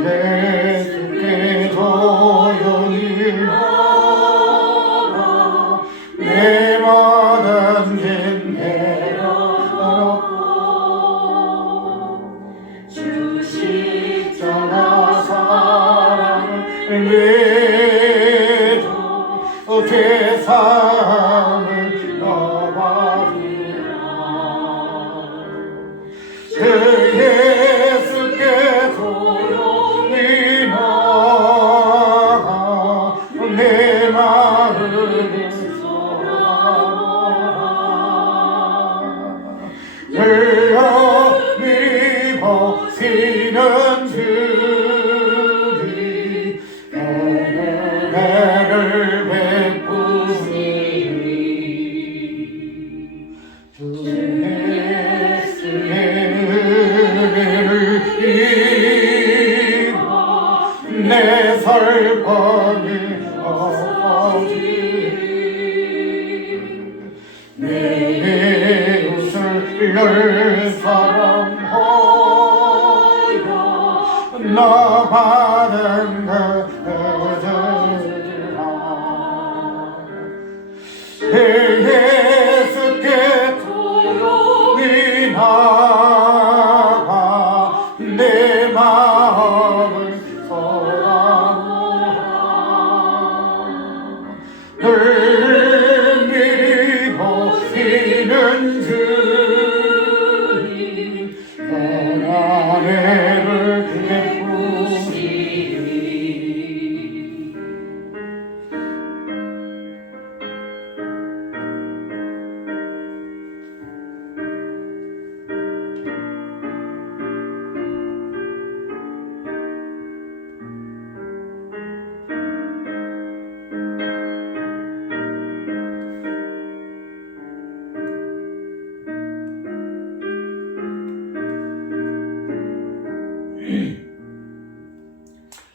예수께 조용히 나가 내 모든 짐 내려놓고 주 십자가 사랑을 믿어 세상을 넘어주라 주 예수께 조용히 나가 내 마음을 쏟아놓아 흘려 미리 보시는 주님 은혜를 베푸시니 주 예수의 은혜를 입어 내 설번을 엎어지리 내 이웃을 늘 사랑하여 너 받은 그들아 예수께 조용히 나가 내 마음을 쏟아놓아 늘 미리 보시는 주님 은혜를 베푸시니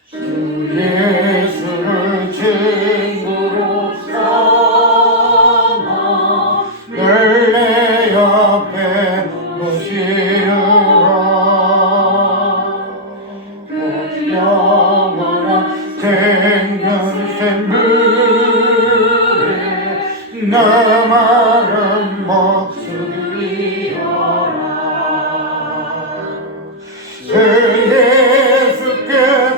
주 예수를 친구로 삼아 늘 내 옆에 모시으라 그 영원한 생명샘 물에 나 마른 목숨이여라 주 예수께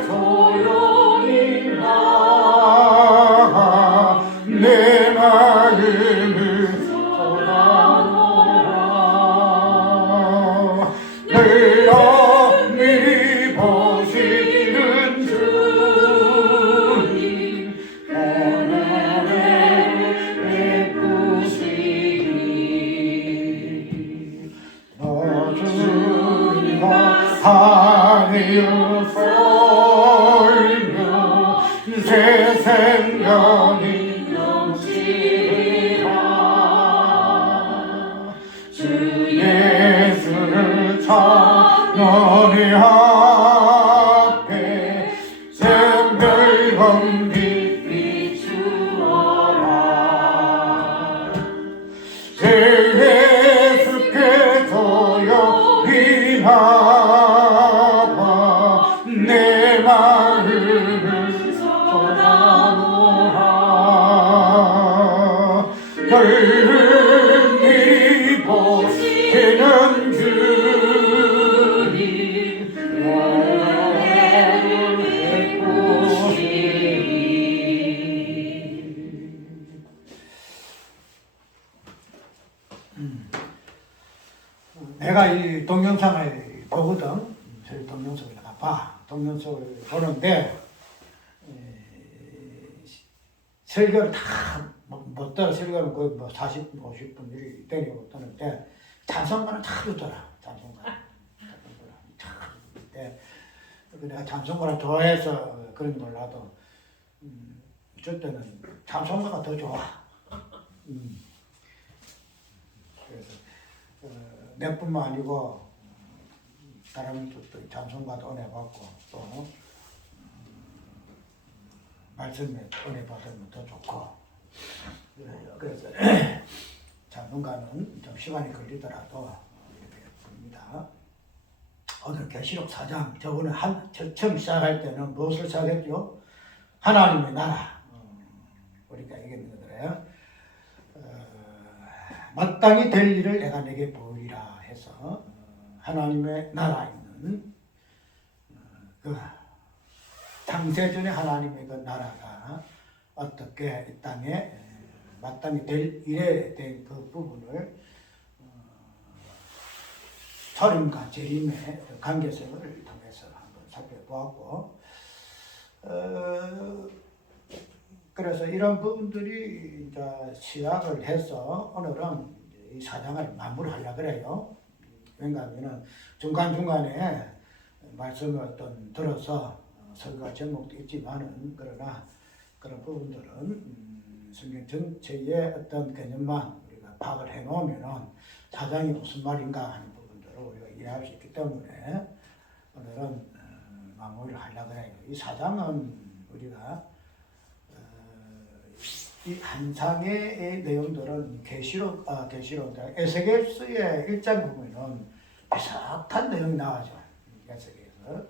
조용히 나가 내 마음을 쏟아놓아 흘려 미리 보시는 주님 은혜를 베푸시니 너 주님과 하늘을 쏠며 새 생명이 넘치리라 주 예수를 찬양히 앞에 샘별 검빛 비추어라 주 예수께 조용히 나가 내 마음을 쏟아놓아 늘 보시는 주님 은혜를 베푸시니 내가 이 동영상을 보거든. 저희 동영상을 내가 봐. 동영상을 보는데 설교를 다 못 들어. 설교는 거의 뭐 40분, 50분 이렇게 때리고 뜨는데 찬송가는 다 듣더라. 찬송가. 내가 찬송가를 좋아해서 그런 줄 몰라도 저 때는 찬송가가 더 좋아. 그래서 내뿐만 아니고 사람이 또 찬송가도 은혜 받고 또 말씀에 은혜 받으면 더 좋고 그래서 찬송가는 좀 시간이 걸리더라도 이렇게 부릅니다. 오늘 계시록 4장 저번에 처음 시작할 때는 무엇을 시작했죠? 하나님의 나라. 우리가 얘기했는 거예요. 마땅히 될 일을 내가 내게 보이리라 해서 하나님의 나라 있는 그 창세전에 하나님의 그 나라가 어떻게 이 땅에 마땅히 될 일에 대한 그 부분을 초림과 재림의 관계성을 통해서 한번 살펴보았고, 그래서 이런 부분들이 이제 시작을 해서 오늘은 이 사장을 마무리하려고 그래요. 왜냐하면 중간중간에 말씀을 어떤 들어서 설교가 제목도 있지만은, 그러나 그런 부분들은 성경 전체의 어떤 개념만 우리가 파악을 해 놓으면은 사장이 무슨 말인가 하는 부분들을 우리가 이해할 수 있기 때문에 오늘은 마무리를 하려고 해요. 이 사장은 우리가 이 한상의 내용들은 계시록 에스겔서의 1장 보면은 비슷한 내용이 나와죠. 에스겔에서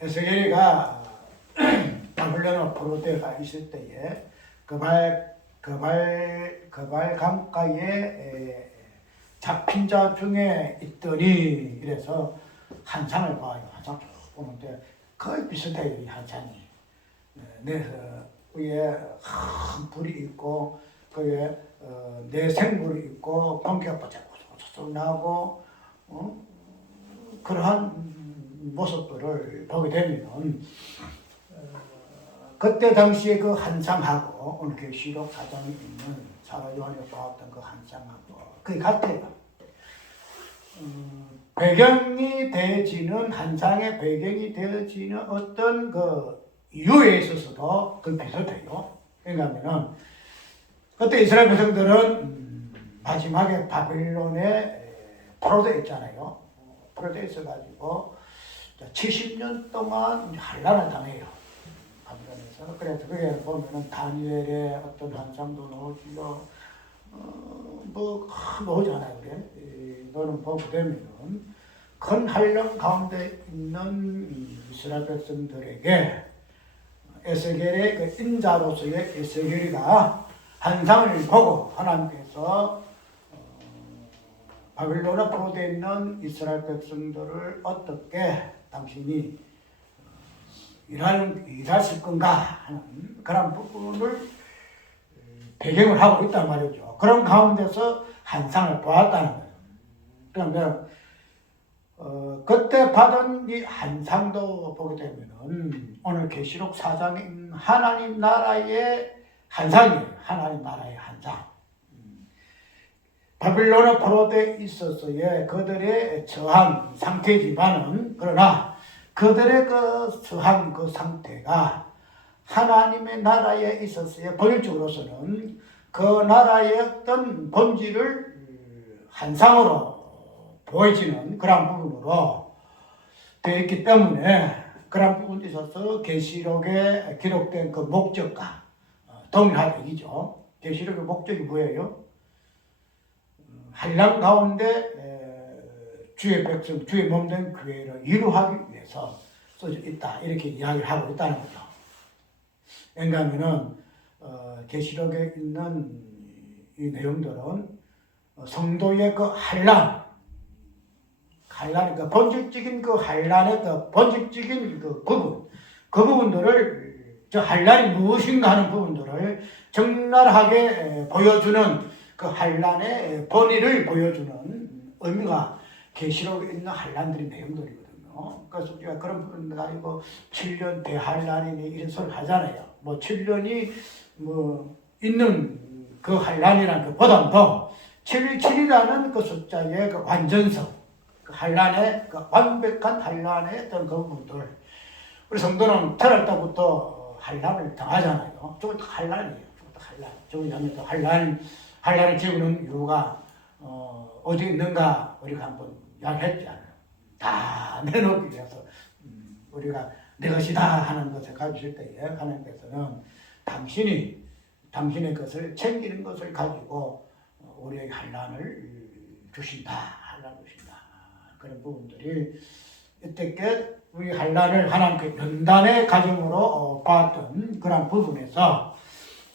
에스겔이가 바빌론 포로대가 있을 때에 그발 강가에 잡힌 자 중에 있더니 이래서 한상을 봐요. 한상 쭉 보는데 거의 비슷해요. 이 한상이. 위에 큰 불이 있고 그에 내생불이 있고 번개가 바짝바짝 나고 그러한 모습들을 보게 되면 그때 당시에 그 한상하고 오늘 계시록 4장에 있는 사도 요한이 보았던 그 한상하고 그게 같아요. 배경이 되어지는 한상의 배경이 되어지는 어떤 그 이유에 있어서도 그 비슷해요. 왜냐하면 그때 이스라엘 백성들은 마지막에 바빌론에 포로되어 있잖아요. 포로되어 있어가지고 70년 동안 환란을 당해요. 바빌론에서. 그래서 그게 보면은 다니엘의 어떤 환상도 나오지요. 나오잖아요. 그래. 너는 보게 되면은 큰 환란 가운데 있는 이스라엘 백성들에게 에스겔의 그 인자로서의 에스겔이가 한상을 보고 하나님께서 바빌론에 포로되어 있는 이스라엘 백성들을 어떻게 당신이 일하실 건가 하는 그런 부분을 배경을 하고 있단 말이죠. 그런 가운데서 한상을 보았다는 거예요. 그러면 그때 받은 이 한상도 보게 되면은 오늘 계시록 4장에 있는 하나님 나라의 한상이에요. 하나님 나라의 한상. 바빌론에 포로되어 있었어요. 그들의 처한 상태지만은 그러나 그들의 그 처한 그 상태가 하나님의 나라에 있었어요. 본질적으로서는 그 나라의 어떤 본질을 한상으로 보여지는 그런 부분으로 되어 있기 때문에 그런 부분에 있어서 계시록에 기록된 그 목적과 동일한 얘기죠. 계시록의 목적이 뭐예요? 환난 가운데 주의 백성, 주의 몸된 교회를 이루하기 위해서 써져 있다. 이렇게 이야기를 하고 있다는 거죠. 왜냐하면은 계시록에 있는 이 내용들은 성도의 그 환난, 그 본질적인 그 환란의 그 본질적인 그 부분들을 저 환란이 무엇인가 하는 부분들을 적나라하게 보여주는 그 환란의 본의를 보여주는 의미가 계시록에 있는 환란들의 내용들이거든요. 그래서 우리가 그런 부분들 가지고 7년 대환란이니 이런 소리를 하잖아요. 7년이 있는 그 환란이라는 것보다도 717이라는 그 숫자의 그 완전성, 그 환란의 그 완벽한 환란의 어떤 그 부분들. 우리 성도는 태어날 때부터 환란을 당하잖아요. 저것도 환란이에요. 저것도 환란. 저것도 또 환란을 지우는 이유가 어디 있는가 우리가 한번 이야기했지 않아요. 다 내놓기 위해서 우리가 내 것이다 하는 것을 가지실 때에 하나님께서는 당신의 것을 챙기는 것을 가지고 우리에게 환란을 주신다. 환란 주신다. 그런 부분들이 이때께 우리 한란을 하나님께 연단의 가정으로 봤던 그런 부분에서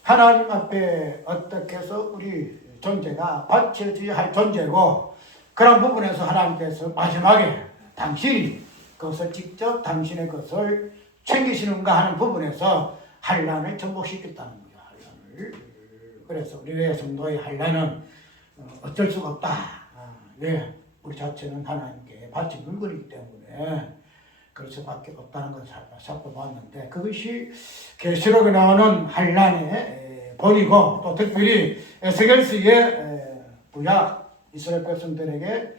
하나님 앞에 어떻게 해서 우리 존재가 바쳐져야 할 존재고 그런 부분에서 하나님께서 마지막에 당신이 그것을 직접 당신의 것을 챙기시는가 하는 부분에서 한란을 정복시켰다는 거예요. 한란을. 그래서 우리 의 성도의 한란은 어쩔 수가 없다. 왜? 우리 자체는 하나님께 바친 물건이기 때문에 그럴 수밖에 없다는 것을 살펴봤는데 그것이 계시록에 나오는 한란의 본이고 또 특별히 에스겔서의 구약 이스라엘 백성들에게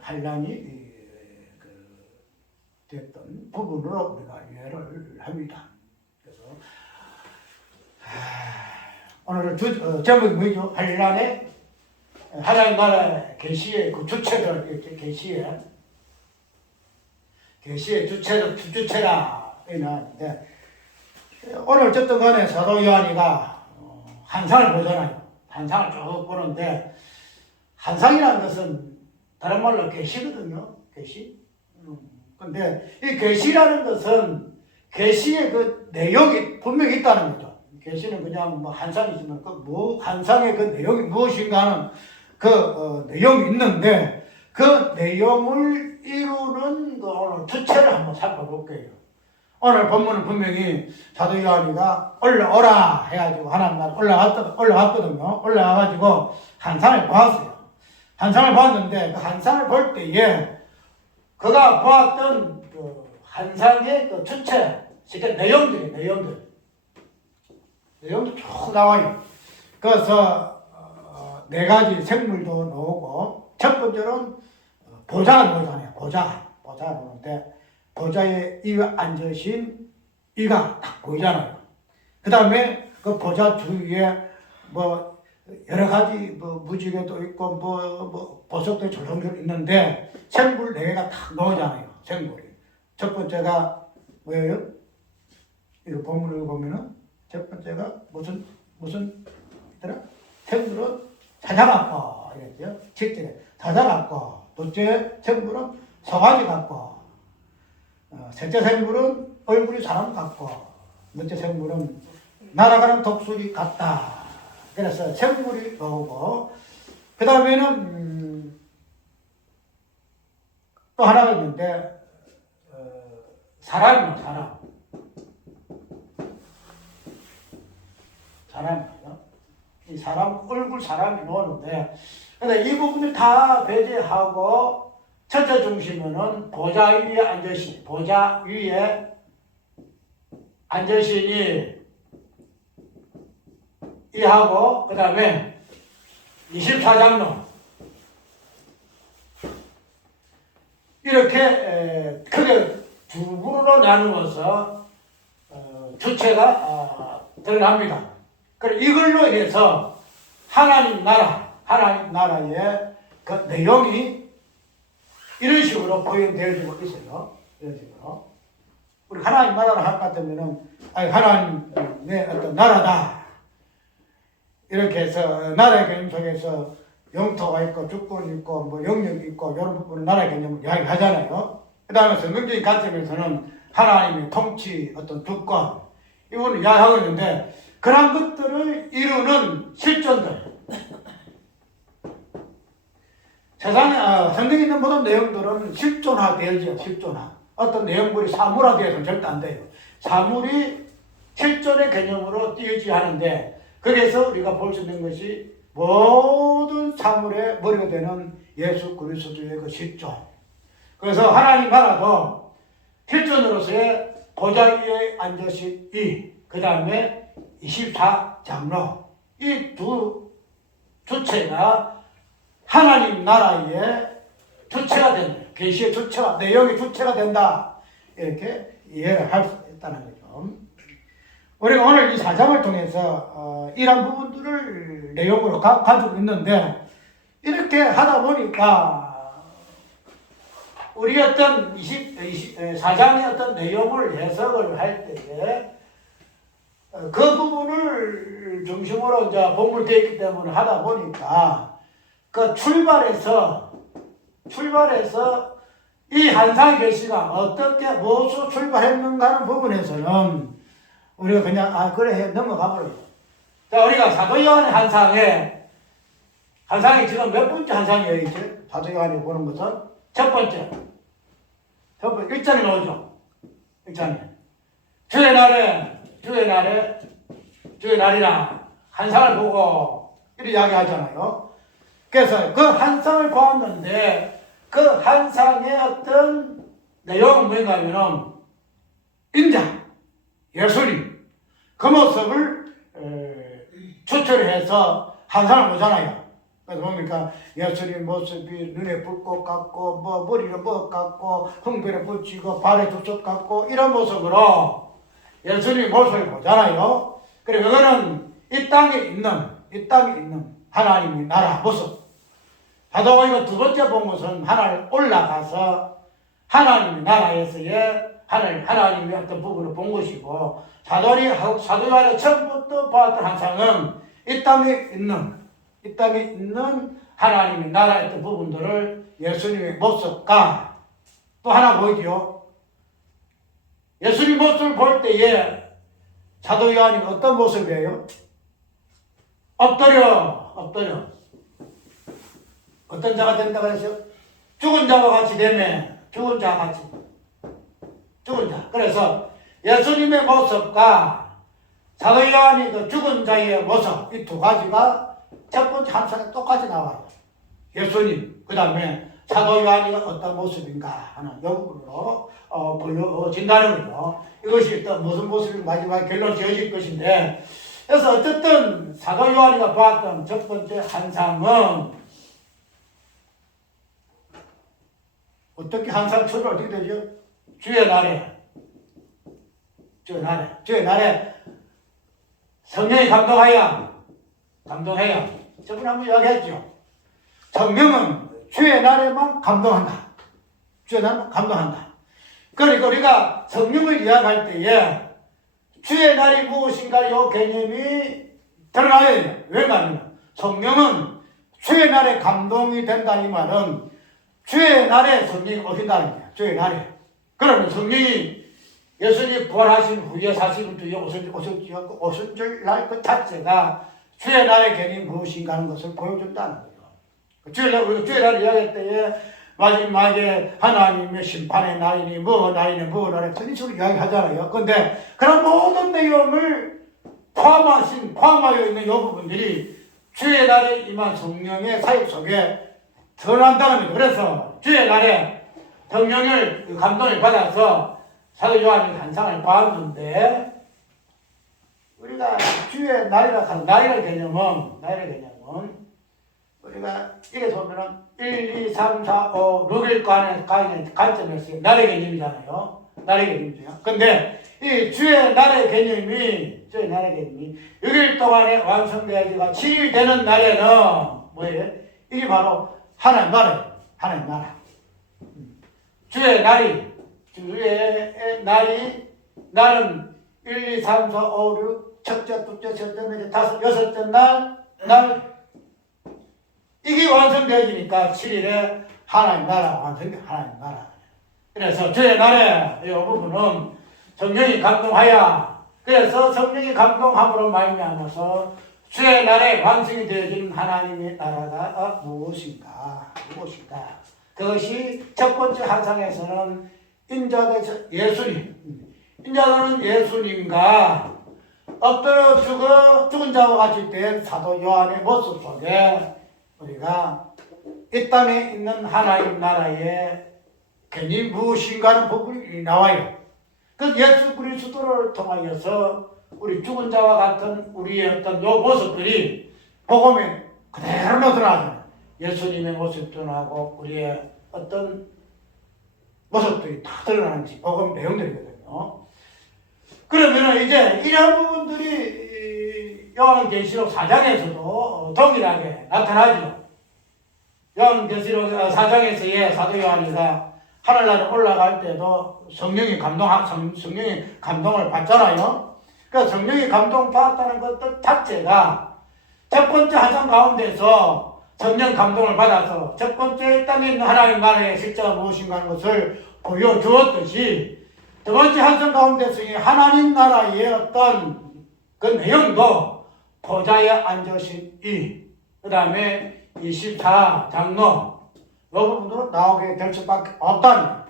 한란이 됐던 부분으로 우리가 이해를 합니다. 그래서 오늘 제목이 뭐죠? 한란의 하나님 나라의 계시의 그 주체들 이렇게 계시의 주체들 주체라 이나는데 오늘 어쨌든 간에 사도 요한이가 환상을 보잖아요. 환상을 쭉 보는데 환상이라는 것은 다른 말로 계시거든요. 계시. 근데 이 계시라는 것은 계시의 그 내용이 분명히 있다는 거죠. 계시는 그냥 뭐 환상이지만 그 환상의 그 내용이 무엇인가 하는 그 내용이 있는데 그 내용을 이루는 그 오늘 주체를 한번 살펴볼게요. 오늘 본문은 분명히 사도 요한이가 올라오라 해가지고 하나님 나라 올라갔거든요. 올라가가지고 환상을 보았어요. 환상을 봤는데 그 환상을 볼 때에 그가 보았던 그 환상의 그 주체, 즉 내용들이 쭉 나와요. 그래서 네 가지 생물도 나오고 첫 번째로는 보좌가 나오잖아요. 보좌가 나오는데 보좌에 이가 앉으신 이가 딱 보이잖아요. 그 다음에 그 보좌 주위에 뭐 여러 가지 뭐 무지개도 있고 뭐 보석도 조성들 있는데 생물 네 개가 딱 나오잖아요. 생물이. 첫 번째가 뭐예요? 이거 본문을 보면은 첫 번째가 무슨 있더라? 생물은 사자 같고 이랬죠. 첫째 사자 같고 둘째 생물은 송아지 같고 셋째 생물은 얼굴이 사람 같고 넷째 생물은 날아가는 독수리 같다. 그래서 생물이 나오고 그 다음에는 또 하나가 있는데 사람이에요. 사람이에요. 이 사람 얼굴 사람이 나오는데 근데 이 부분을 다 배제하고 첫째 중심은 보좌 위에 앉으시니 이하고 그 다음에 24장로 이렇게 크게 두 부로 나누어서 주체가 드러납니다. 그래 이걸로 해서 하나님 나라의 그 내용이 이런 식으로 표현되어지고 있어요. 이런 식으로. 우리 하나님 나라를 할 것 같으면은 하나님의 어떤 나라다. 이렇게 해서 나라의 개념 속에서 영토가 있고 주권이 있고 뭐 영역이 있고 이런 부분은 나라의 개념을 이야기하잖아요. 그 다음에 성경적인 관점에서는 하나님의 통치 어떤 주권 이거는 이야기하고 있는데 그런 것들을 이루는 실존들 세상에 성경에 있는 모든 내용들은 실존화되어지죠. 실존화. 어떤 내용물이 사물화되어서는 절대 안 돼요. 사물이 실존의 개념으로 띄어져야 하는데 그래서 우리가 볼 수 있는 것이 모든 사물의 머리가 되는 예수 그리스도의 그 실존. 그래서 하나님 나라도 실존으로서의 보좌 위에 앉으신 그 다음에 24장로 이 두 주체가 하나님 나라의 주체가 된다. 계시의 주체가 내용의 주체가 된다. 이렇게 이해를 할 수 있다는 거죠. 우리가 오늘 이 4장을 통해서 이런 부분들을 내용으로 가지고 있는데 이렇게 하다 보니까 우리 어떤 4장의 어떤 내용을 해석을 할 때에 그 부분을 중심으로 이제 본물되어 있기 때문에 하다 보니까 그 출발해서 출발해서 이 한상 계시가 어떻게 무엇으로 출발했는가 하는 부분에서는 우리가 그냥 그래 넘어가 버려요. 자, 우리가 사도 요한의 한상이 지금 몇 번째 한상이에요? 이제 사도 요한이 보는 것은 첫 번째 1장에 나오죠. 1장에 주의 날이라 한상을 보고 이렇게 이야기하잖아요. 그래서 그 한상을 보았는데 그 한상의 어떤 내용은 뭔가 하면은 인자, 예수님 그 모습을 추출해서 한상을 보잖아요. 그래서 뭡니까? 예수님 모습이 눈에 불꽃 같고 머리를 같고 흥별에 붙이고 발에 두쪽 같고 이런 모습으로 예수님 모습을 보잖아요. 그리고 그거는 이 땅에 있는 하나님의 나라 모습. 바다가 이거 두 번째 본 것은 하늘 올라가서 하나님의 나라에서의 하나님의 어떤 부분을 본 것이고, 사도 요한이 처음부터 보았던 한상은 이 땅에 있는 하나님의 나라의 어떤 부분들을 예수님의 모습과 또 하나 보이죠. 예수님 모습을 볼 때에 사도 요한이 어떤 모습이에요? 엎드려 어떤 자가 된다고 했어요? 죽은 자와 같이 되면 죽은 자. 그래서 예수님의 모습과 사도 요한이 그 죽은 자의 모습 이 두 가지가 첫 번째 한상에 똑같이 나와요. 예수님 그 다음에 사도 요한이 어떤 모습인가 하는 이 부분으로 보여진다는 거죠. 이것이 또 무슨 모습이 마지막에 결론 지어질 것인데, 그래서 어쨌든 사도 요한이가 보았던 첫 번째 한상은 어떻게 한상 처리 어떻게 되죠? 주의 날에 성령이 감동해야 저번에 한번 이야기했죠. 성령은 주의 날에만 감동한다. 그러니까 우리가 성령을 이야기할 때에 주의 날이 무엇인가 이 개념이 들어가야 돼요. 왜냐하면 성령은 주의 날에 감동이 된다 이 말은 주의 날에 성령이 오신다는 거예요. 주의 날에. 그러면 성령이 예수님이 부활하신 후에 40일 뒤에 오신 줄 날 그 자체가 주의 날의 개념이 무엇인가 하는 것을 보여준다는 거예요. 주의 날 이야기할 때에 마지막에 하나님의 심판의 날이니 날이니 그런 식으로 이야기하잖아요. 그런데 그런 모든 내용을 포함하여 있는 이 부분들이 주의 날에 임한 성령의 사역 속에 드러난다는 거죠. 그래서 주의 날에 성령을 감동을 받아서 사도 요한이 한상을 보았는데, 우리가 주의 날이라는 개념은 우리가 이게 보면은 1, 2, 3, 4, 5, 6일 관점에서 날의 개념이잖아요. 근데 이 주의 날의 개념이 6일 동안에 완성되어지가 7일 되는 날에는 뭐예요? 이게 바로 하나님 나라. 주의 날은 1, 2, 3, 4, 5, 6, 첫째, 둘째, 셋째, 넷째, 다섯, 여섯째 날 이게 완성되어지니까 7일에 하나님 나라 완성돼. 하나님 나라. 그래서 주의 날에 이 부분은 성령이 감동하여, 그래서 성령이 감동함으로 말미암아서 주의 날에 완성이 되어지는 하나님의 나라가 무엇인가. 그것이 첫 번째 한상에서는 인자된 인자는 예수님과 엎드려 죽은 자와 같이 된 사도 요한의 모습 속에 우리가 이 땅에 있는 하나님 나라의 개념이 무엇인가 하는 부분이 나와요. 그 예수 그리스도를 통하여서 우리 죽은 자와 같은 우리의 어떤 요 모습들이 복음에 그대로 드러나잖아요. 예수님의 모습도 나고 우리의 어떤 모습들이 다 드러나는 것이 복음 내용들이거든요. 그러면 이제 이런 부분들이 요한계시록 4장에서도 동일하게 나타나죠. 요한계시록 4장에서의 사도 요한이가 하늘나라에 올라갈 때도 성령이 감동을 받잖아요. 그러니까 성령이 감동받았다는 것들 자체가 첫 번째 한상 가운데서 성령 감동을 받아서 첫 번째 땅에 있는 하나님 나라의 실제가 무엇인가 하는 것을 보여주었듯이 두 번째 한성 가운데서 하나님 나라의 어떤 그 내용도 보좌에 앉으신 그 다음에 24장로 이 부분으로 나오게 될 수밖에 없다는.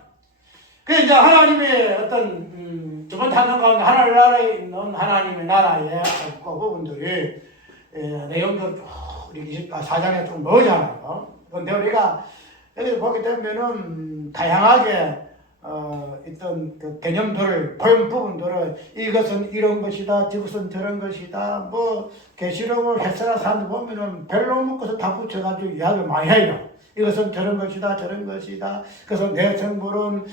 그 이제 하나님의 어떤 두 번째 한성 가운데 하나님 나라에 있는 하나님의 나라의 그 부분들이 내용도 쭉 24장에 좀 넣잖아요. 그런데 우리가 여기 보게 되면은 다양하게 있던 그 개념들을 포용 부분들을 이것은 이런 것이다, 저것은 저런 것이다, 뭐 계시록을 해설하는 사람들 보면은 별로 묶어서 다 붙여가지고 이야기를 많이 해요. 이것은 저런 것이다, 저런 것이다. 그래서 내 성불은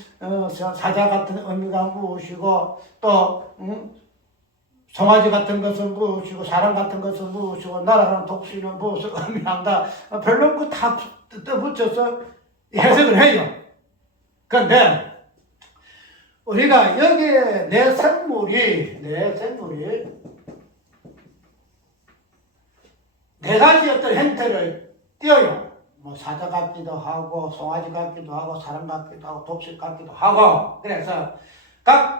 사자 같은 의미가 무엇이고 또 송아지 같은 것은 무엇이고 사람 같은 것은 무엇이고 나라라는 독수리는 무엇을 의미한다. 별로 없고 다 붙여서 해석을 해요. 그런데 우리가 여기에 내 생물이 네 가지 어떤 형태를 띄어요. 뭐 사자 같기도 하고 송아지 같기도 하고 사람 같기도 하고 독수리 같기도 하고. 그래서 각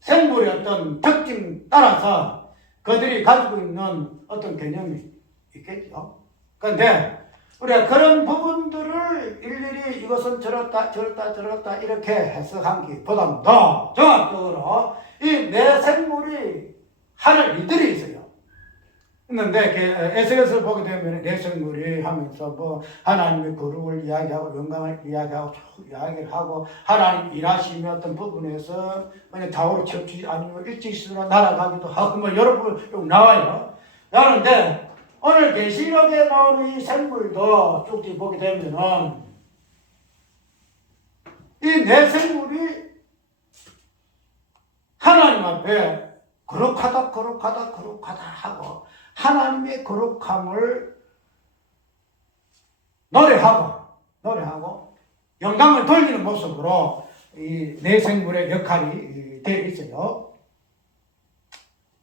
생물의 어떤 특징 따라서 그들이 가지고 있는 어떤 개념이 있겠죠. 그런데 우리가 그런 부분들을 일일이 이것은 저렇다 이렇게 해석하기보다는 더 정확적으로 이 내 생물이 하늘 일들이 있어요. 있는데 에스겔서를 보게 되면 내 생물이 하면서 뭐 하나님의 거룩을 이야기하고 영광을 이야기하고 이야기를 하고 하나님 일하시며 어떤 부분에서 만약 좌우로 겹치지 아니면 일직선으로 날아가기도 하고 뭐 여러 분 나와요. 나오는데 오늘 계시록에 나오는 이 생물도 쭉 보게 되면은 이 내 생물이 하나님 앞에 거룩하다 하고 하나님의 거룩함을 노래하고 영광을 돌리는 모습으로 이 내 생물의 역할이 되어 있어요.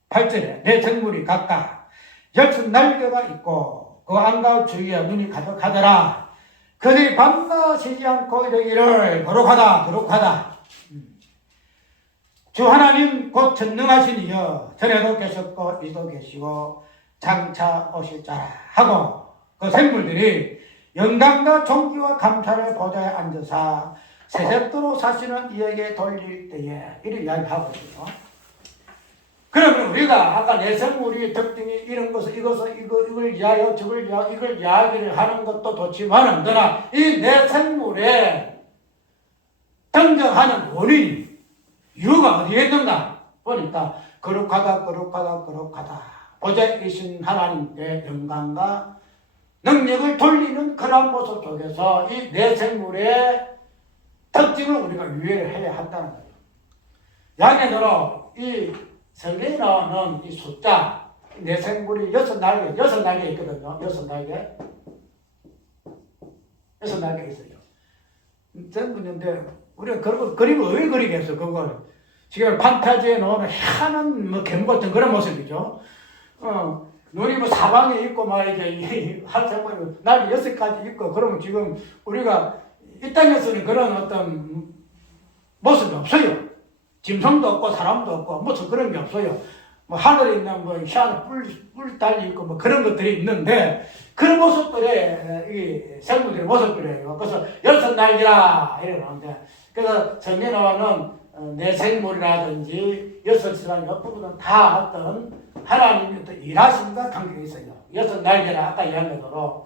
8절에 내 생물이 각각 10날개가 있고 그 안과 주위에 눈이 가득하더라. 그들이 밤낮 쉬지 않고 이르기를 거룩하다. 주 하나님 곧 전능하신 이여 전에도 계셨고 이도 계시고 장차 오실 자라 하고 그 생물들이 영광과 존귀와 감사를 보좌에 앉아서 세세토록 사시는 이에게 돌릴 때에 이렇게 이야기하거든요. 그러면 우리가 아까 내 생물이 특징이 이런 것을 이걸 이야기하고 저걸 이걸 이야기를 하는 것도 좋지만 그러나 이 내 생물에 등장하는 원인 이유가 어디에 있는가 보니까 거룩하다 보좌에 계신 하나님의 영광과 능력을 돌리는 그런 모습 속에서 이 내 생물의 특징을 우리가 이해를 해야 한다는 거예요. 양에너로 이 성경에 나오는 이 숫자 내 생물이 6날개 있거든요. 6날개 있어요. 전부 있는데 우리가 그림을 왜 그리겠어 그걸. 지금 판타지에 나오는 희한한 뭐 괴물 같은 그런 모습이죠. 눈이 뭐 사방에 있고 막 이제 할생물이 날이 6가지 있고 그러면 지금 우리가 이 땅에서는 그런 어떤 모습이 없어요. 짐승도 없고 사람도 없고 모습 그런 게 없어요. 뭐 하늘에 있는 뭐 희한한 뿔 달리 있고 뭐 그런 것들이 있는데 그런 모습들의 이 생물들의 모습들이에요. 그래서 6날개라 이러는데 그래서 성경에 나오는 내 생물이라든지 6시간 옆부분은 다 어떤 하나님의 어떤 일하심과 관계가 있어요. 6날개라 아까 이야기한 대로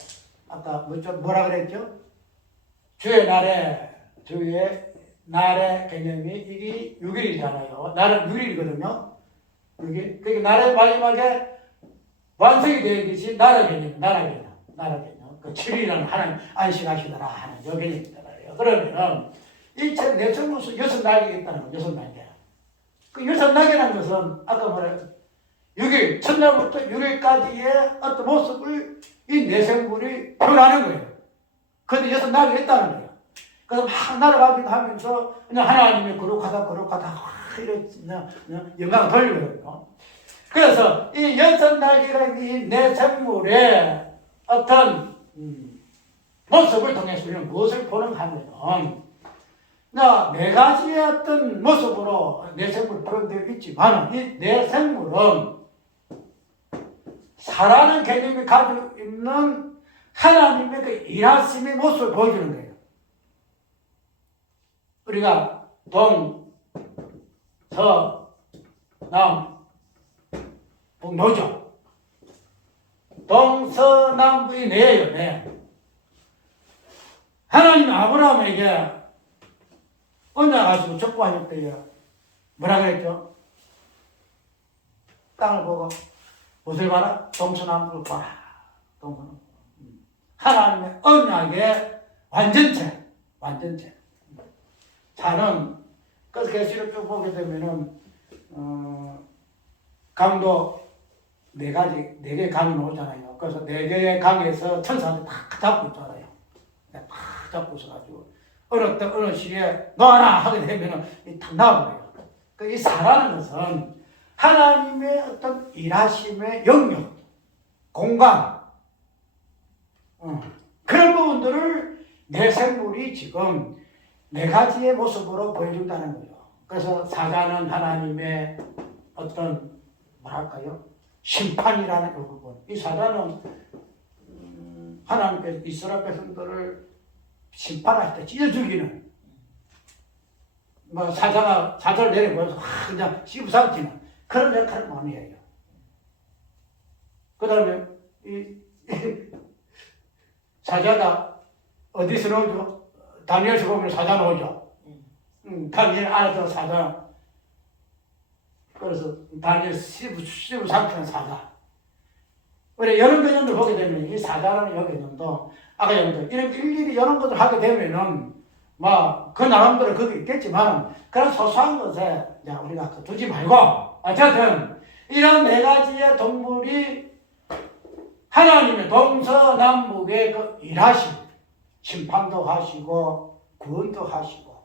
아까 뭐라 그랬죠? 주의 날의 개념이 이게 6일이잖아요. 날은 6일이거든요. 그게 날의 마지막에 완성이 되는 것이 나라 개념. 그 7일은 하나님 안식하시더라 하는 요 개념이잖아요. 그러면은 이 내 생물수 6날개가 있다는 거예요. 6날개. 그 6날개라는 것은 아까 말했죠. 6일, 첫날부터 6일까지의 어떤 모습을 이 내 생물이 표현하는 거예요. 그런데 6날개가 있다는 거예요. 그래서 막 날아가기도 하면서 그냥 하나님의 거룩하다 이렇게 영광을 돌리거든요. 그래서 이 6날개라는 이 내 생물에 어떤 모습을 통해서 우리는 무엇을 보는가 하면 네 가지의 어떤 모습으로 내 생물이 표현되어 있지만 이 내 생물은 사라는 개념이 가지고 있는 하나님의 그 일하심의 모습을 보여주는 거예요. 우리가 동, 서, 남, 북, 노죠. 동서남북이 뇌예요, 뇌. 하나님 아브라함에게 언약하시고 족구하실 때에 뭐라 그랬죠? 땅을 보고 무엇을 봐라? 동서남북을 봐라. 동서남북. 하나님의 언약의 완전체. 자는 그래서 계시록 쭉 보게 되면은 강도 네 개의 강이 나오잖아요. 그래서 네 개의 강에서 천사들 다 잡고 있잖아요. 다 잡고 있어가지고 어느 시기에 너하나 하게 되면은 탁 나와버려요. 이 사라는 것은 하나님의 어떤 일하심의 영역, 공간, 그런 부분들을 내 생물이 지금 네 가지의 모습으로 보여준다는 거죠. 그래서 사자는 하나님의 어떤 뭐랄까요? 심판이라는 그 부분. 이 사자는 하나님께서 이스라엘 백성들을 심판할 때 찢어 죽이는 뭐 사자를 내려보여서 그냥 씹어삼키는 그런 역할을 많이 해요. 그 다음에 이 사자가 어디서 나오죠? 다니엘서 보면 사자 나오죠. 다니엘 안에서 사자. 그래서 다니엘 씹어삼키는 사자. 우리 이런 개념들 보게 되면 이 사자라는 이 개념도 아까 얘기했던 이런 일일이 이런 것들 하게 되면은 뭐 그 나름대로 그게 있겠지만 그런 소소한 것에 우리가 두지 말고 어쨌든 이런 네 가지의 동물이 하나님의 동서남북의 그 일하심, 심판도 하시고 구원도 하시고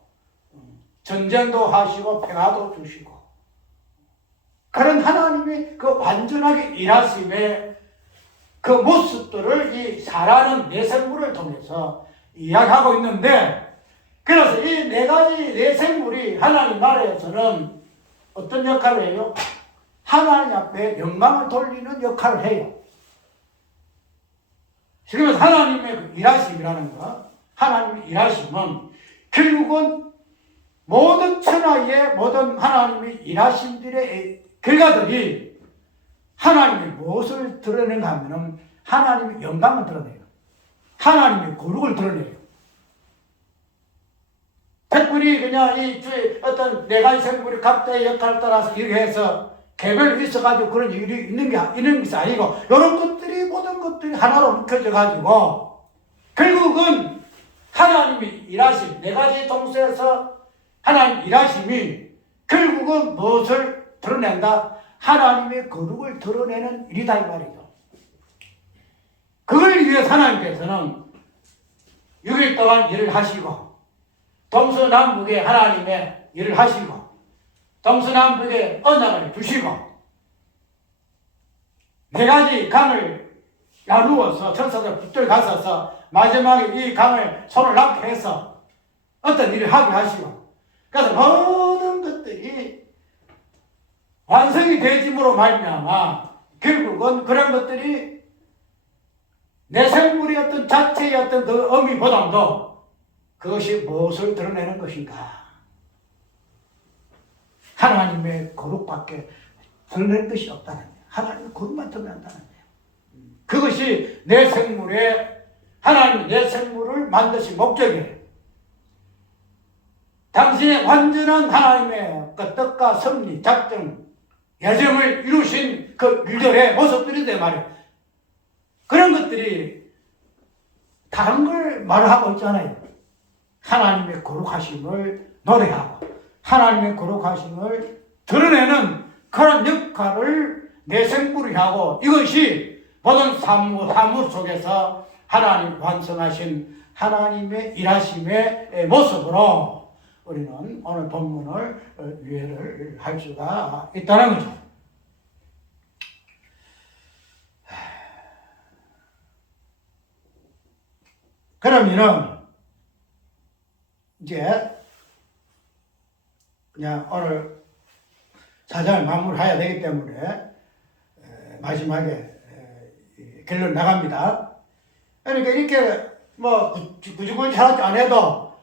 전쟁도 하시고 평화도 주시고 그런 하나님의 그 완전하게 일하심의 그 모습들을 이 사라는 내생물을 통해서 이야기하고 있는데, 그래서 이 네 가지 내생물이 하나님 나라에서는 어떤 역할을 해요? 하나님 앞에 영광을 돌리는 역할을 해요. 지금 하나님의 그 일하심이라는 거, 하나님의 일하심은 결국은 모든 천하의 모든 하나님의 일하심들의 결과들이 하나님의 무엇을 드러내는가 하면 하나님의 영광을 드러내요. 하나님의 거룩을 드러내요. 특별히 그냥 이 어떤 네 가지 생물이 각자의 역할을 따라서 이렇게 해서 개별로 있어가지고 그런 일이 있는 것이 아니고 이런 것들이 모든 것들이 하나로 묶여져가지고 결국은 하나님이 일하심 네 가지 동서에서 하나님 일하심이 결국은 무엇을 드러낸다? 하나님의 거룩을 드러내는 일이다 이 말이죠. 그걸 위해서 하나님께서는 6일 동안 일을 하시고 동서남북에 하나님의 일을 하시고 동서남북에 언약을 두시고 네 가지 강을 나누어서 천사들 붙들 가서서 마지막에 이 강을 손을 납게 해서 어떤 일을 하게 하시고 그래서 모든 것들이 완성이 되짐으로 말미암아 결국은 그런 것들이 내 생물의 어떤 자체의 어떤 그 의미보다도 그것이 무엇을 드러내는 것인가? 하나님의 거룩밖에 드러낼 것이 없다는 거예요. 하나님의 거룩만 드러낸다는 거예요. 그것이 내 생물의 하나님이 내 생물을 만드신 목적이에요. 당신의 완전한 하나님의 그 뜻과 섭리, 작정, 예정을 이루신 그 일들의 모습들이 내 말이에요. 그런 것들이 다른 걸 말하고 있잖아요. 하나님의 거룩하심을 노래하고 하나님의 거룩하심을 드러내는 그런 역할을 내 생물이 하고 이것이 모든 사물 속에서 하나님 완성하신 하나님의 일하심의 모습으로 우리는 오늘 본문을 이해를 할 수가 있다는 거죠. 그러면은 이제 그냥 오늘 사장을 마무리해야 되기 때문에 마지막에 결론 나갑니다. 그러니까 이렇게 뭐 구주구지 살았지 안 해도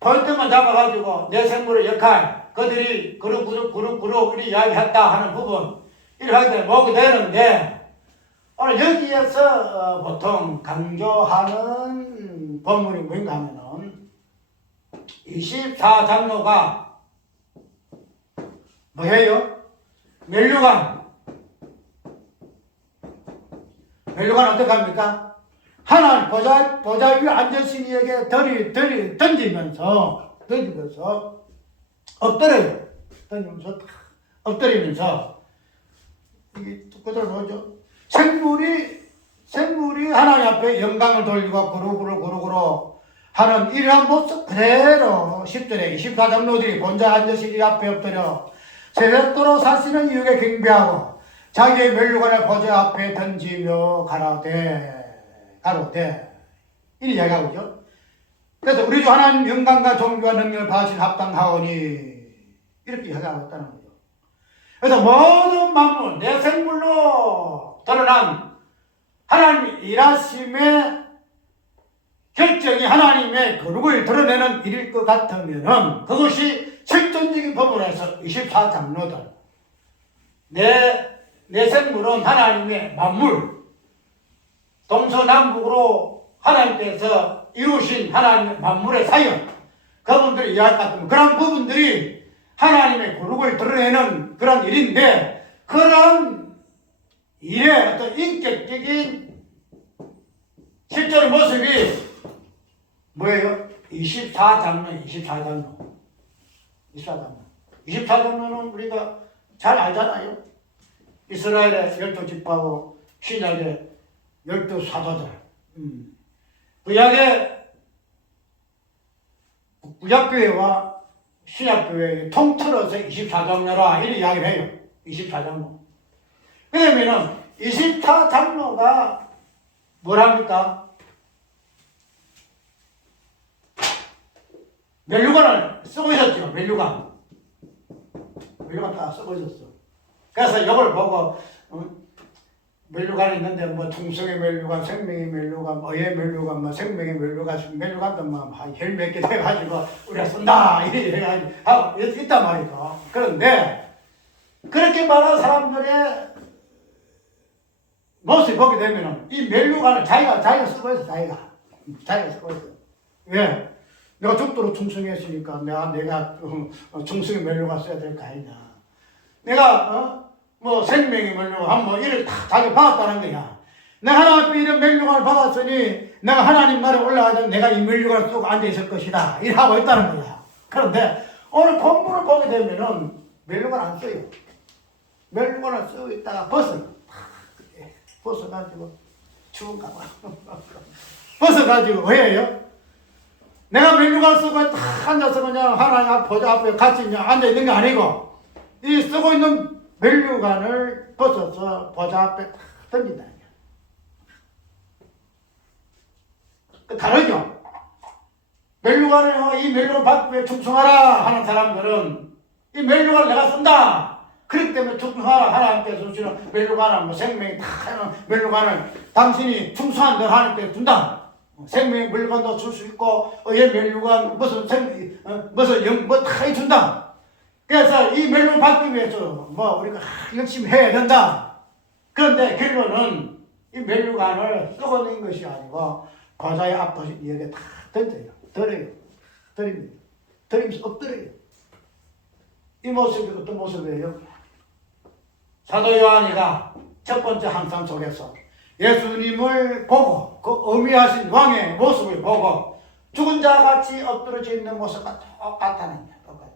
포인트만 잡아가지고 내 생물의 역할, 그들이 그룹 이렇게 이야기했다 하는 부분 이렇게 보게 되는데 오늘 여기에서 보통 강조하는 본문이 뭔가 하면은 24장로가 뭐예요? 멸류관 어떻게 합니까? 하나님 보좌 위에 앉으신 이에게 던지면서 엎드리면서 이게 그대로 뭐죠? 생물이 하나님 앞에 영광을 돌리고 구르구르 하는 이러한 모습 그대로 10절에 24장로들이 본자 앉으신 이 앞에 엎드려 세세토록 사시는 이에게 경배하고 자기의 멸류관을 보좌 앞에 던지며 가로되 이리 이야기하고 있죠. 그래서 우리 주 하나님 영광과 존귀와 능력을 받으신 합당하오니 이렇게 이야기하고 있다는 거죠. 그래서 모든 만물 내 생물로 드러난 하나님의 일하심의 결정이 하나님의 거룩을 드러내는 일일 것 같으면은 그것이 실존적인 법원에서 24장로들 내 생물은 하나님의 만물 동서남북으로 하나님께서 이루신 하나님의 만물의 사역 그분들이 이야기 같으면 그런 부분들이 하나님의 거룩을 드러내는 그런 일인데 그런 일의 어떤 인격적인 실존의 모습이 뭐예요? 24장로 24장로는 우리가 잘 알잖아요. 이스라엘의 12지파하고 신약의 12사도들 구약교회와 신약교회의 통틀어서 24장로라 이런 이야기를 해요. 24장로. 그러면은 24장로가 뭐랍니까? 멸류관을 쓰고 있었죠. 멸류관 다 쓰고 있었어. 그래서 이걸 보고 멸류관이 있는데 뭐 충성의 멸류관, 생명의 멸류관, 의의 멸류관, 뭐 생명의 멸류관도 뭐 혈몇 개 돼가지고 우리가 쓴다 이래 하고 있단 말이죠. 그런데 그렇게 말하는 사람들의 모습을 보게 되면은 이 멸류관을 자기가 쓰고 있어. 자기가 쓰고 있어. 왜? 내가 죽도록 충성했으니까 내가 충성의 멸류관 써야 될 거 아니냐. 내가 뭐 생명의 멸류관 뭐 이를 다 자기 받았다는 거야. 내가 하나님 앞에 이런 멸류관을 받았으니 내가 하나님 나라에 올라가서 내가 이 멸류관을 쓰고 앉아 있을 것이다. 이러고 있다는 거야. 그런데 오늘 본문을 보게 되면은 멸류관 안 써요. 멸류관을 쓰고 있다가 벗어가지고 추운가 봐. 벗어가지고 왜 해요? 내가 멸류관 쓰고 딱 앉아서 그냥 하나님 보좌 앞에 같이 그냥 앉아 있는 게 아니고 이 쓰고 있는 멸류관을 벗어서 보좌 앞에 딱 던진다. 다르죠? 이 멸류관 받기 위해 충성하라 하는 사람들은 이 멸류관을 내가 쓴다. 그렇기 때문에 충성하라. 하나님께서 주시는 멸류관을 뭐 생명이 다 하는 멸류관을 당신이 충성한 대로 하나님께 준다. 생명의 멸류관도 줄 수 있고 의의 멸류관 무슨 다 해준다. 그래서 이 멸류관 받기 위해서 뭐 우리가 열심히 해야 된다. 그런데 결론은 이 멸류관을 쓰고 있는 것이 아니고 보좌의 앞에 이렇게 다 던져요. 드리면서 엎드려요. 이 모습이 어떤 모습이에요? 사도 요한이가 첫 번째 항상 속에서 예수님을 보고 그 의미하신 왕의 모습을 보고 죽은 자같이 엎드러져 있는 모습과 똑같다는 거야. 똑같아.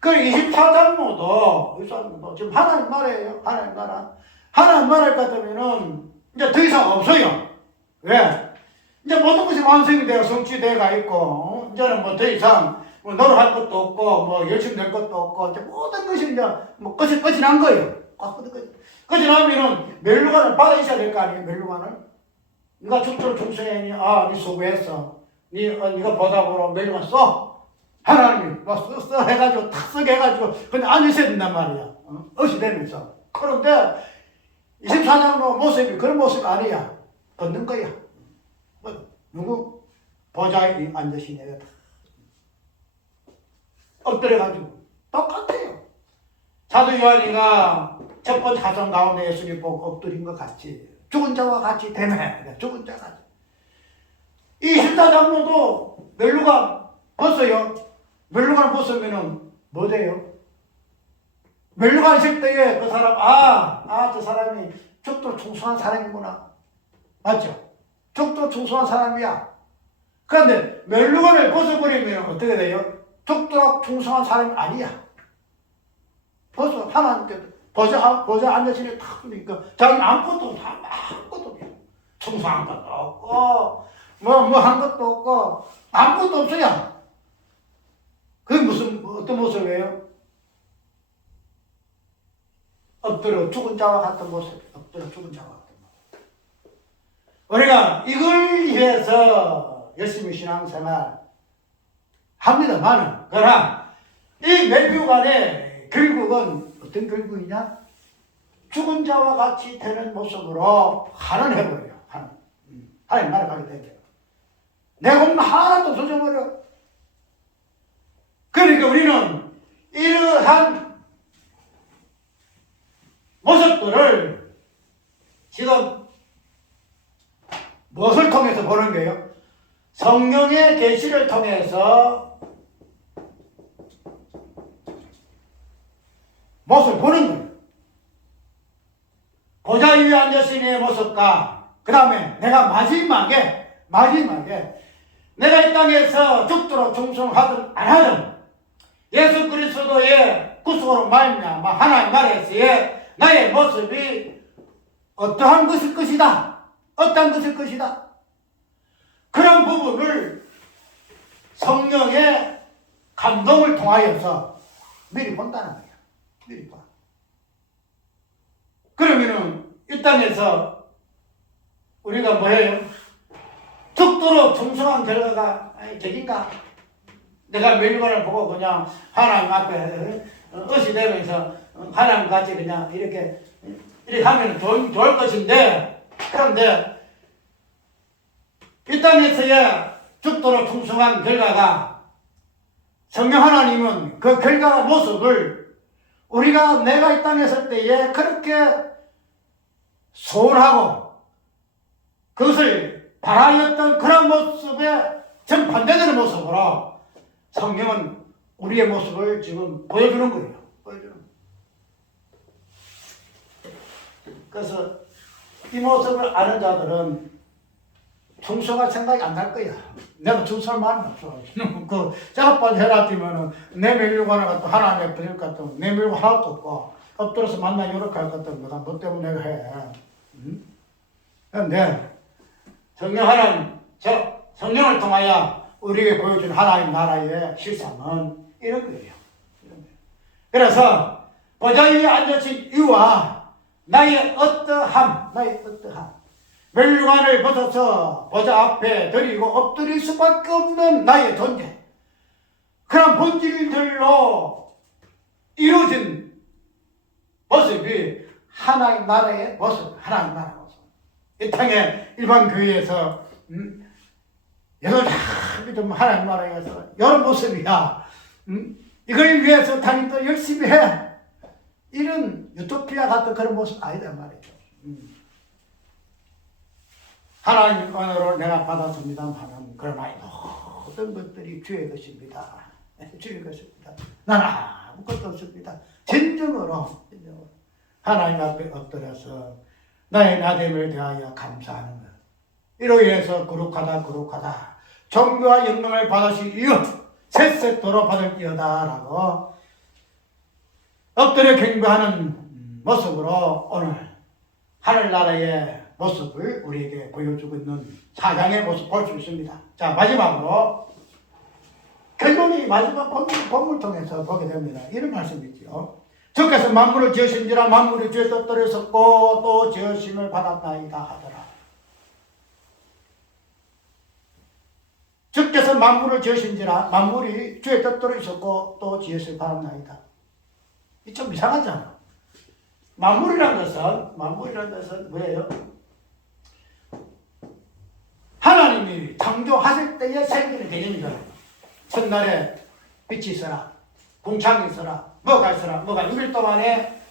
그 24장로도 지금 하나님 나라예요. 하나님 나라. 하나님 나라를 같으면은 이제 더 이상 없어요. 왜? 이제 모든 것이 완성이 되어 성취되어가 있고 이제는 뭐 더 이상 뭐 노력할 것도 없고 뭐 열심히 될 것도 없고 이제 모든 것이 이제 뭐 끝이 난 거예요. 끝이 나면은 멸류관을 받아 있어야 될 거 아니에요. 네가 죽도록 충성하니 네 수고했어. 네가 보답으로 멸류관 써. 하나님이 막 써 해가지고 탁 쓰게 해가지고 그냥 앉으셔야 된단 말이야. 어시 되면서. 그런데 24장로 모습이 그런 모습이 아니야. 걷는 거야. 누구? 보좌에 앉으신 애가 다 엎드려가지고 똑같아요. 사도 요한이가 첫 번째 가정 가운데 예수님 보고 엎드린 것 같이 죽은 자와 같이 되네. 죽은 자 같이. 이 14장로도 멸류관 벗어요. 멸류관 벗으면은 뭐 돼요? 멸류관 있을 때에 그 사람 저 사람이 죽도록 충성한 사람이구나. 맞죠? 죽도록 충성한 사람이야. 그런데 멸류관을 벗어버리면 어떻게 돼요? 죽도록 충성한 사람이 아니야. 벌써 하나님께 보좌 앉으시니 탁 보니까 자기는 아무것도 없어. 아무것도 없어. 충성한 것도 없고 뭐 한 것도 없고 아무것도 없어요. 그게 어떤 모습이에요? 엎드려 죽은 자와 같은 모습. 엎드려 죽은 자와 같은 모습. 우리가 이걸 위해서 열심히 신앙생활 합니다만은 그러나 이 멸류관의 결국은 어떤 결국이냐? 죽은 자와 같이 되는 모습으로 환원해버려요. 하나님 나라 가게 되죠. 내 몸 하나도 젖어버려. 그러니까 우리는 이러한 모습들을 지금 무엇을 통해서 보는 거예요? 성령의 계시를 통해서 모습을 보는 거예요. 보좌 위에 앉으신 이의 모습과 그 다음에 내가 마지막에 내가 이 땅에서 죽도록 충성하든 안 하든 예수 그리스도의 구속으로 말미암아 하나님 나라에서의 나의 모습이 어떠한 것일 것이다. 어떠한 것일 것이다. 그런 부분을 성령의 감동을 통하여서 미리 본다는 거예요. 미리 봐. 그러면은 이 땅에서 우리가 뭐해요? 죽도록 충성한 결과가 되긴가? 내가 멸류관을 보고 그냥 하나님 앞에 어시되면서 하나님 같이 그냥 이렇게 하면 좋을 것인데, 그런데 이 땅에서의 죽도록 충성한 결과가 성령 하나님은 그 결과 모습을 내가 이 땅에 설 때에 그렇게 소원하고 그것을 바라였던 그런 모습에 정반대되는 모습으로 성령은 우리의 모습을 지금 보여주는 거예요. 그래서 이 모습을 아는 자들은 충성할 생각이 안 날 거야. 내가 충성할 마음이 없어. 그 작업반 해라 뛰면은 내 멸류관을 갖다 하나님에 드릴 것 같으면 내 멸류관 하나도 없고 엎드려서 만나 이렇게 할 것 같으면 내가 뭐 때문에 내가 해. 그런데 성령 하나님, 성령을 통하여 우리에게 보여준 하나님 나라의 실상은 이런 거예요. 그래서 보좌 위에 앉으신 이와 나의 어떠함, 멸류관을 벗어서 보좌 앞에 드리고 엎드릴 수밖에 없는 나의 존재, 그런 본질들로 이루어진 모습이 하나님 나라의 모습, 하나님 나라 모습. 이 땅에 일반 교회에서 여덟 좀 하나님 나라에서 이런 모습이야. 이걸 위해서 다니도 열심히 해. 이런 유토피아 같은 그런 모습 아니다 말이죠. 하나님 은혜로 내가 받았습니다만 그러나 모든 것들이 주의 것입니다. 주의 것입니다. 나는 아무것도 없습니다. 진정으로 하나님 앞에 엎드려서 나의 나됨을 대하여 감사하는 것. 이로 인해서 거룩하다. 존귀와 영광을 받으실 이유 세세토록 받을지어다라고 엎드려 경배하는 모습으로 오늘 하늘나라의 모습을 우리에게 보여주고 있는 사장의 모습 볼 수 있습니다. 자, 마지막으로 결론이 마지막 본문을 통해서 보게 됩니다. 이런 말씀이죠. 주께서 만물을 지으신지라 만물이 주의 뜻대로 섰고 또 지으심을 받았나이다 하더라. 주께서 만물을 지으신지라 만물이 주의 뜻대로 있었고 또 지으실 바람나이다. 이 좀 이상하잖아. 만물이란 것은 뭐예요? 하나님이 창조하실 때에 생기는 개념이잖아요. 첫날에 빛이 있어라, 궁창이 있어라, 뭐가 있어라, 뭐가 6일 동안에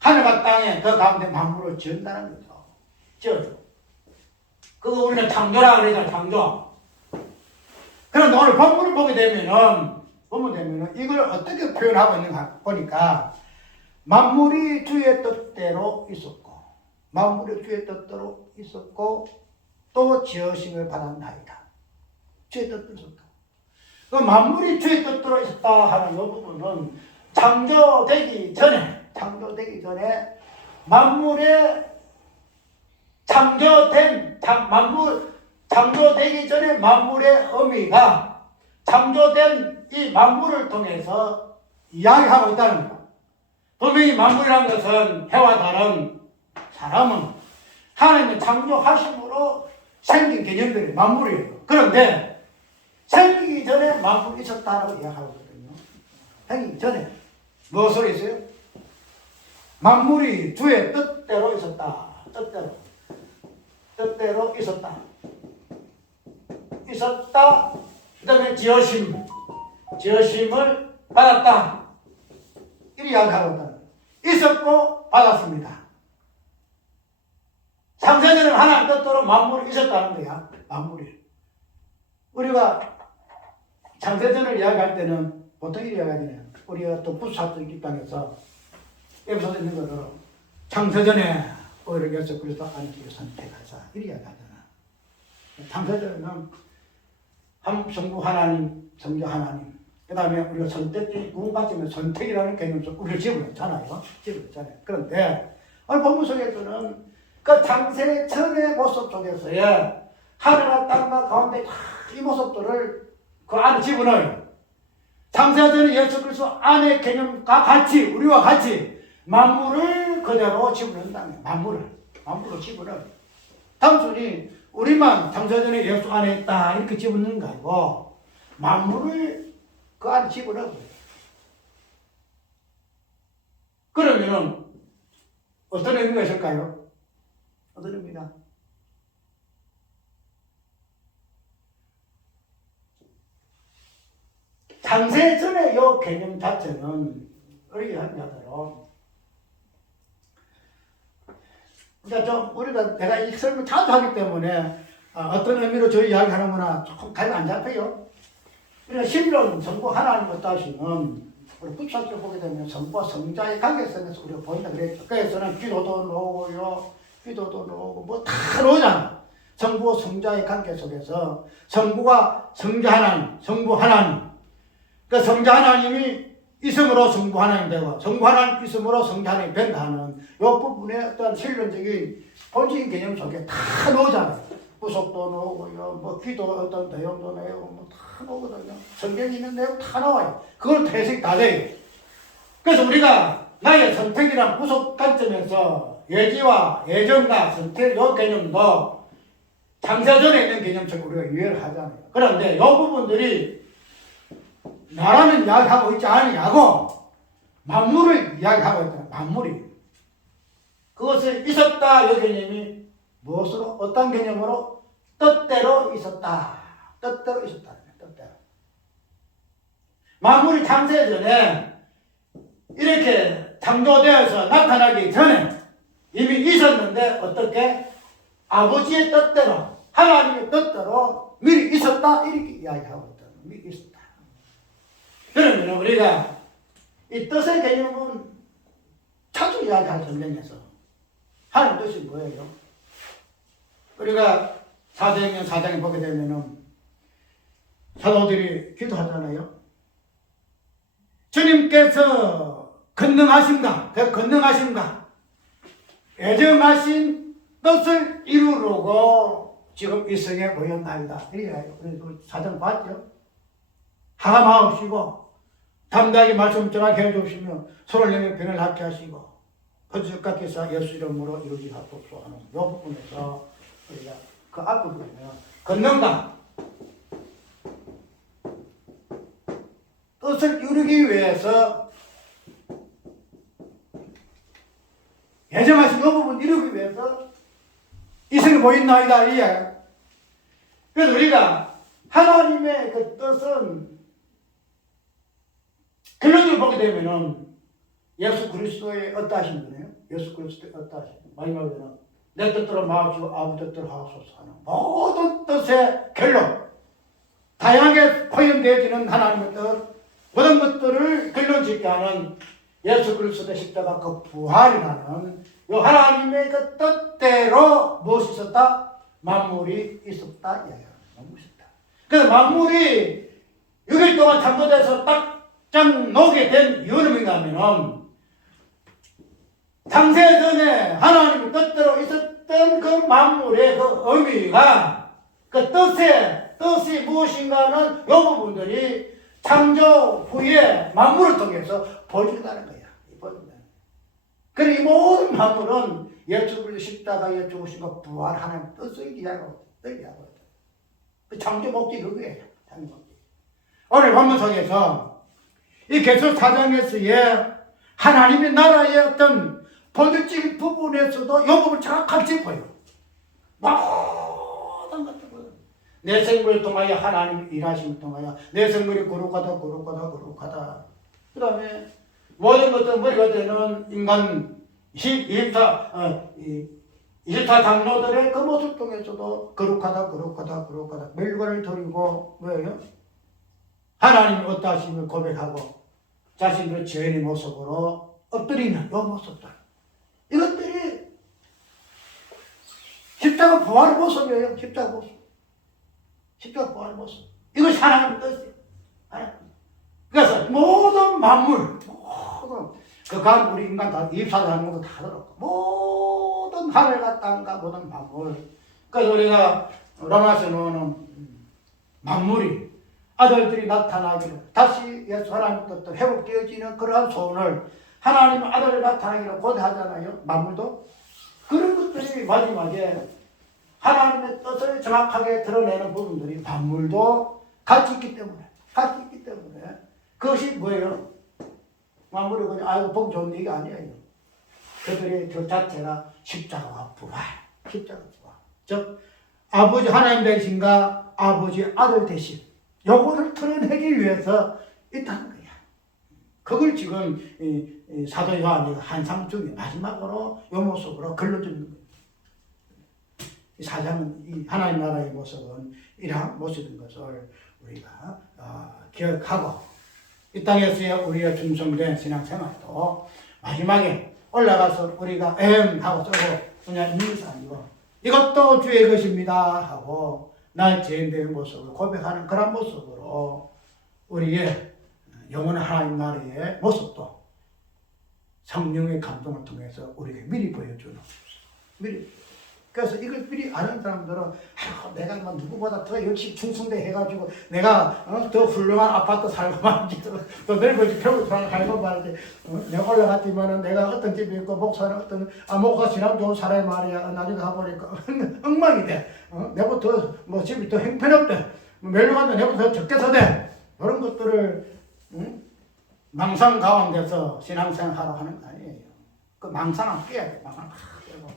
하늘과 땅에 그 가운데 만물을 지은다는 거죠. 지어줘. 그거 우리는 창조라 그러잖아, 창조. 그런데 오늘 본문을 보게 되면은 이걸 어떻게 표현하고 있는가 보니까 만물이 주의 뜻대로 있었고, 또 지으심을 받았나이다. 주의 뜻대로 있었다. 그 만물이 주의 뜻대로 있었다 하는 이 부분은 창조되기 전에 창조되기 전에 만물의 의미가 창조된 이 만물을 통해서 이야기하고 있다는 거예요. 분명히 만물이라는 것은 해와 다른 사람은 하나님의 창조하심으로 생긴 개념들이 만물이에요. 그런데 생기기 전에 만물이 있었다라고 이야기하거든요. 생기기 전에 무엇으로 있어요? 만물이 주의 뜻대로 있었다. 뜻대로 있었다. 그 다음에 지으심을 받았다. 이렇게 이야기하거든요. 있었고 받았습니다. 창세전은 하나님 뜻대로 만물이 있었다는 거야. 만물이. 우리가 창세전을 이야기할 때는 보통 이렇게 이야기하잖아요. 우리가 또 부사적 입장에서 여기서 있는 것으로 창세전에 오히려 예수 그리스도 안기를 선택하자 이렇게 이야기하잖아. 창세전에는 성부 하나님, 성자 하나님, 그 다음에 우리가 선택이 구원받으면 선택이라는 개념 속 우리를 집어넣잖아요. 그런데 오늘 본문 속에서는 그 창세 전의 모습 속에서의 하늘과 땅과 가운데 이 모습들을 그 안에 집어넣어요. 창세 전에 예수 그리스도 안의 개념과 같이 우리와 같이 만물을 그대로 집어넣는다면 만물을 집어넣어요. 단순히 우리만 창세전에 예수 안에 있다 이렇게 집어넣는 거 아니고 만물을 그 안에 집어넣어요. 그러면은 어떤 의미가 있을까요? 어떤 의미가? 창세전의 이 개념 자체는 어리게 한 자대로 그러니까 좀 우리가 내가 이 설명 자주 하기 때문에 어떤 의미로 저 이야기하는구나 조금 감이 안 잡혀요. 그러니까 신론 성부 하나님을 따시면 우리 부처학교 보게 되면 성부와 성자의 관계성에서 우리가 보인다 그랬죠. 그래서는 기도도 나오고 뭐 다 나오잖아. 성부와 성자의 관계 속에서 성부가 성자 하나님, 성부 하나님, 그 성자 하나님이 있음으로 성부 하나님 되고 성부 하나님 있음으로 성자 하나님 된다 하는 이 부분에 어떤 실론적인 본질적인 개념 속에 다 나오잖아요. 구속도 나오고요, 뭐 기도 어떤 내용도 나오고 뭐 다 나오거든요. 성경에 있는 내용 다 나와요. 그걸 해석이 다 돼요. 그래서 우리가 나의 선택이란 구속 관점에서 예지와 예정과 선택 이 개념도 창세전에 있는 개념처럼 우리가 이해를 하잖아요. 그런데 이 부분들이 나라는 이야기하고 있지 않느냐고 만물을 이야기하고 있잖아요. 만물이. 그것을 있었다 이 개념이 무엇으로 어떤 개념으로 뜻대로 있었다. 뜻대로. 만물이 창세전에 이렇게 창조되어서 나타나기 전에 이미 있었는데 어떻게 아버지의 뜻대로 하나님의 뜻대로 미리 있었다 이렇게 이야기하고 있다. 미리 있었다. 그러면 우리가 이 뜻의 개념은 자주 이야기할 성경에서 하나님 뜻이 뭐예요? 우리가 사도행전 4장에 보게 되면은 사도들이 기도하잖아요. 주님께서 건능하신가? 그 건능하신가? 예정하신 뜻을 이루려고 지금 이 성에 모였나이다. 이래요. 우리 4장 봤죠? 하마옵시고 담대하게 말씀 전하게 해주시며 서로 영의 병을 낫게 하시고 거듭각께서 예수 이름으로 이루지 하옵소서 하는 이 부분에서 우리가 그 앞부분에 건능감 뜻을 이루기 위해서 예정하신 그 부분 이루기 위해서 이승이 보인나이다 이야. 그래서 우리가 하나님의 그 뜻은 결론을 보게 되면은 예수 그리스도의 어떠하신 분이에요? 예수 그리스도의 어떠하신 분. 마지막에는 내 뜻대로 마옵시고 아버지 뜻대로 하옵소서 하는 모든 뜻의 결론, 다양하게 표현되어지는 하나님의 뜻, 모든 것들을 결론짓게 하는 예수 그리스도의 십자가 그 부활이라는 이 하나님의 그 뜻대로 무엇이 있었다? 만물이 있었다. 만물이 있었다. 그래서 만물이 6일 동안 잠도돼서 딱짱 녹게 된 이유는 뭐냐면은 창세전에 하나님의 뜻대로 있었던 그 만물의 그 의미가 그 뜻이 무엇인가는 이 부분들이 창조 후에 만물을 통해서 보여준다는 거야. 그래 이 모든 만물은 예수 그리스도 십자가에 죽으신 부활 하나님 뜻을 이야기하고 있다. 그 창조 목적이 그거예요. 창조 목적. 오늘 본문 속에서 이 계시록 4장에서의 하나님의 나라의 어떤 본질적인 부분에서도 이 부분을 정확하게 짚어요. 모든 것들. 내 생물을 통하여 하나님 일하심을 통하여 내 생물이 거룩하다. 그 다음에 모든 것들 머리가 되는 인간 24 장로들의 그 모습 통해서도 거룩하다. 멸관을 드리고 뭐예요? 하나님이 어떠하심을 고백하고 자신들의 죄인의 모습으로 엎드리는 이 모습들. 이것들이 십자가 부활의 모습이에요. 십자가 부활의 모습. 이것이 하나님의 뜻이에요. 그래서 모든 만물, 그간 우리 인간 다 입사하는 것도 다 들었고, 모든 하늘과 땅과 모든 만물. 그래서 우리가 로마서 나오는 만물이 아들들이 나타나기를 다시 예수 하나님 뜻대로 회복되어지는 그러한 소원을 하나님 아들이 나타나기를 고대하잖아요. 만물도. 그런 것들이 마지막에 하나님의 뜻을 정확하게 드러내는 부분들이 만물도 같이 있기 때문에 그것이 뭐예요? 만물이 그냥 아이고 보기 좋은 얘기 아니에요. 그들의 그 자체가 십자가와 부활. 즉 아버지 하나님 되신가 아버지 아들 되신 요거를 드러내기 위해서 있다는 거야. 그걸 지금 사도 요한이 한상 중에 마지막으로 요 모습으로 걸러주는 거예요. 이 사장은 이 하나님 나라의 모습은 이러한 모습인 것을 우리가 기억하고 이 땅에서의 우리의 충성된 신앙생활도 마지막에 올라가서 우리가 하고 쓰고 그냥 있는 것이 아니고 이것도 주의 것입니다 하고 나의 죄인된 모습을 고백하는 그런 모습으로 우리의 영원한 하나님 나라의 모습도 성령의 감동을 통해서 우리에게 미리 보여주는 그래서 이걸 미리 아는 사람들은 내가 뭐 누구보다 더 열심히 충성돼 해가지고 내가 더 훌륭한 아파트 살고 말이지 더 넓어지 평을 살고 말이지 내가 올라갔지만은 내가 어떤 집에 있고 목사는 어떤 목사 신앙 좋은 사람이 말이야 나중에 가보니까 엉망이 돼. 내보다 뭐 집이 더 형편없대. 멸망한데 내보다 더 적게 서대. 그런 것들을 망상 가운데서 신앙생활하러 하는 거 아니에요. 그 망상 안 깨야 돼. 망상 깨고.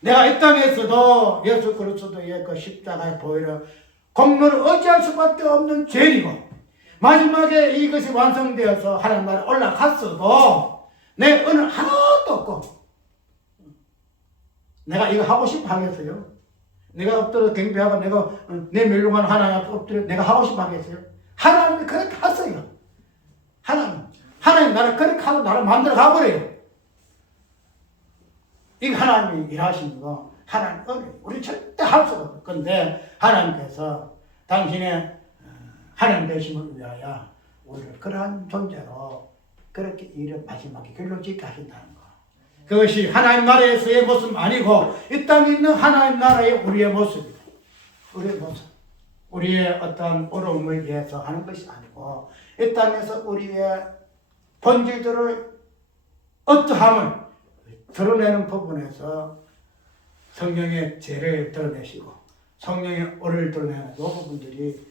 내가 이 땅에서도 예수 그리스도의 그 십자가의 보혈을 공로를 의지할 수밖에 없는 죄이고 마지막에 이것이 완성되어서 하나님 나라에 올라갔어도 내 은은 하나도 없고 내가 이거 하고 싶어 하겠어요? 내가 엎드려 경배하고 내가 내 멸망하는 하나님 앞에 엎드려 내가 하고 싶어 하겠어요? 하나님이 그렇게 하세요. 하나님 나를 그렇게 하고 나를 만들어 가버려요. 이거 하나님이 일하시는 거, 하나님 은혜. 우리 절대 할 수가 없어요. 그런데 하나님께서 당신의 하나님 되심을 위하여 우리를 그러한 존재로 그렇게 일을 마지막에 결론짓게 하신다는 거. 그것이 하나님 나라에서의 모습 아니고 이 땅에 있는 하나님 나라의 우리의 모습이다. 우리의 모습. 우리의 어떤 어려움을 위해서 하는 것이 아니고 이 땅에서 우리의 본질들을 어떠함을 드러내는 부분에서 성령의 죄를 드러내시고 성령의 오를 드러내는 이 부분들이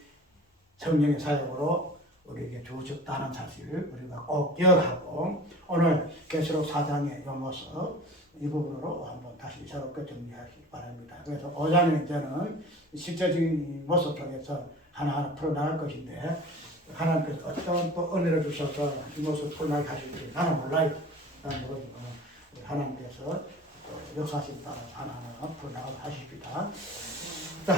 성령의 사역으로 우리에게 주어졌다는 사실을 우리가 꼭 기억하고 오늘 계시록 4장의 이 모습 이 부분으로 한번 다시 새롭게 정리하시기 바랍니다. 그래서 5장은 이제는 실제적인 모습 속에서 하나하나 풀어나갈 것인데 하나님께서 어떤 또 은혜를 주셔서 이 모습을 풀어나게 하실지 나는 몰라요. 나는 모르지만 하나님께서 또 역사하신 따라 하나하나 풀어나가게 하십니다. 자,